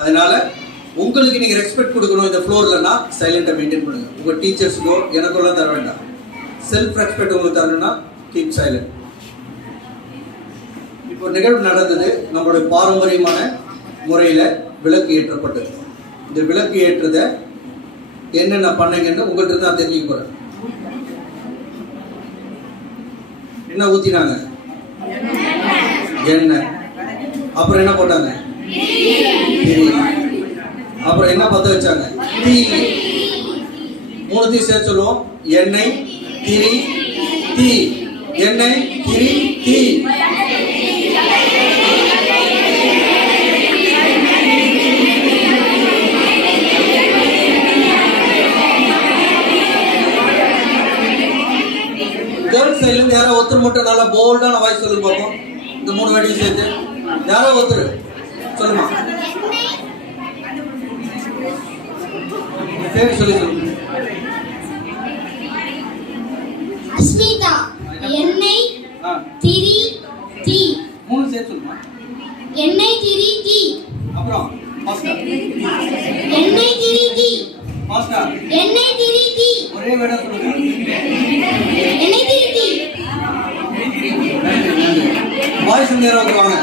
அதனால உங்களுக்கு நீங்க ரெஸ்பெக்ட் கொடுக்கணும் இந்த ஃப்ளோர்லனா சைலண்டா மெயின்டைன் பண்ணுங்க. உங்க டீச்சர்ஸுக்கோ எனக்கெல்லாம் தர வேண்டாம். செல்ஃப் ரெஸ்பெக்ட் உங்களுக்கு தரணும்னா கீப் சைலண்ட் இப்போ நிகழ்வு நடந்தது நம்மளுடைய பாரம்பரியமான முறையில விளக்கு ஏற்றப்பட்டது. இந்த விளக்கு ஏற்றதை என்னென்ன பண்ணீங்கன்னு உங்கள்கிட்ட தான் தெரிஞ்சுக்க போறேன். என்ன ஊத்தினாங்க? எண்ணெய். அப்புறம் என்ன போட்டாங்க. அப்புறம் என்ன பத்த வச்சாங்க? தீ. மூணுத்தையும் சேர்த்து சொல்லுவோம். எண்ணெய் திரி தீ. எண்ணெய் திரி தீ. கேர்ள்ஸ் சைட்ல யாரோ ஒருத்தர் மட்டும் நல்லா போல்டான வாய்ஸ் சொல்லுங்க பார்ப்போம். இந்த மூணு வாட்டியும் சேர்த்து. யாரோ ஒருத்தர். சொல்லுமா. பேர் சொல்லி சொல்லுங்க அஸ்மிதா எண்ணெய் திரி தீ. மூணு சேர்த்து சொல்லுமா? எண்ணெய் திரி தீ. அப்புறம் பாஸ்டா. எண்ணெய் திரி தீ. பாஸ்டா. எண்ணெய் திரி தீ. ஒரே வேடா சொல்லுங்க. எண்ணெய் திரி தீ. வாய்ஸ் நேரம் வாங்க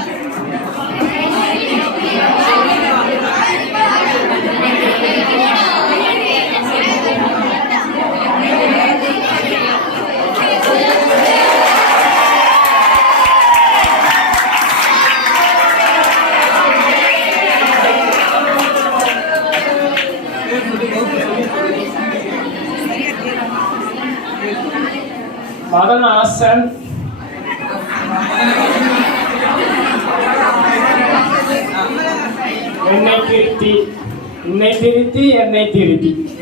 மதனாசன். என்னை திருத்தி. என்னை திருத்தி என்னை திருத்தி.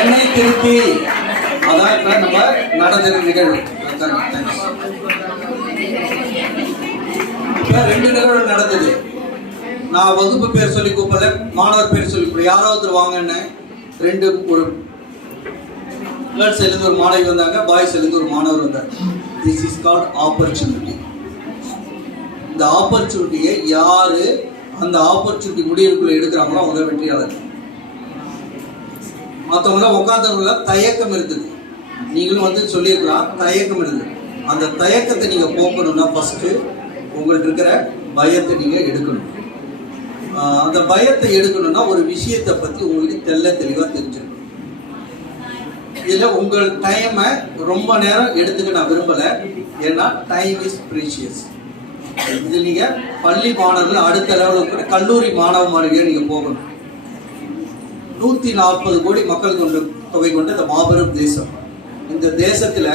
என்னை திருத்தி. அதான் இப்ப நம்ம நடந்த நிகழ்வு. இப்ப ரெண்டு நிகழ்வு நடந்தது. நான் வகுப்பு பேர் சொல்லி கூப்பிடல மாணவர் பேர் சொல்லி கூப்பிடல யாரோ ஒருத்தர் வாங்கன்னு ரெண்டு ஒரு கேர்ள்ஸ் எழுந்து ஒரு மாணவி வந்தாங்க பாய்ஸ் எழுந்து ஒரு மாணவர் வந்தார். திஸ் இஸ் கால்ட் ஆப்பர்ச்சுனிட்டி இந்த ஆப்பர்ச்சுனிட்டியை யாரு அந்த ஆப்பர்ச்சுனிட்டி முடிவுக்குள்ள எடுக்கிறாங்களோ அவங்க வெற்றியாளர். மற்றவங்க உட்காந்தவங்கள தயக்கம் இருக்குது. நீங்களும் வந்து சொல்லியிருக்கலாம் தயக்கம் இருக்குது. அந்த தயக்கத்தை நீங்க போக்கணும்னா ஃபர்ஸ்ட் உங்கள்கிட்ட இருக்கிற பயத்தை நீங்க எடுக்கணும். அந்த பயத்தை எடுக்கணும்னா ஒரு விஷயத்தை பத்தி உங்களுக்கு தெள்ள தெளிவா தெரிஞ்சிருக்கணும். இதுல உங்கள் டைமை ரொம்ப நேரம் எடுத்துக்க நான் விரும்பல. ஏன்னா டைம் இஸ் ப்ரீஷியஸ் இது நீங்க பள்ளி மாணவர்கள் அடுத்த லெவலுக்கு கல்லூரி மாணவ மாணவியா நீங்க போகணும். நூத்தி நாற்பது கோடி மக்கள் கொண்டு தொகை கொண்ட இந்த மாபெரும் தேசம். இந்த தேசத்துல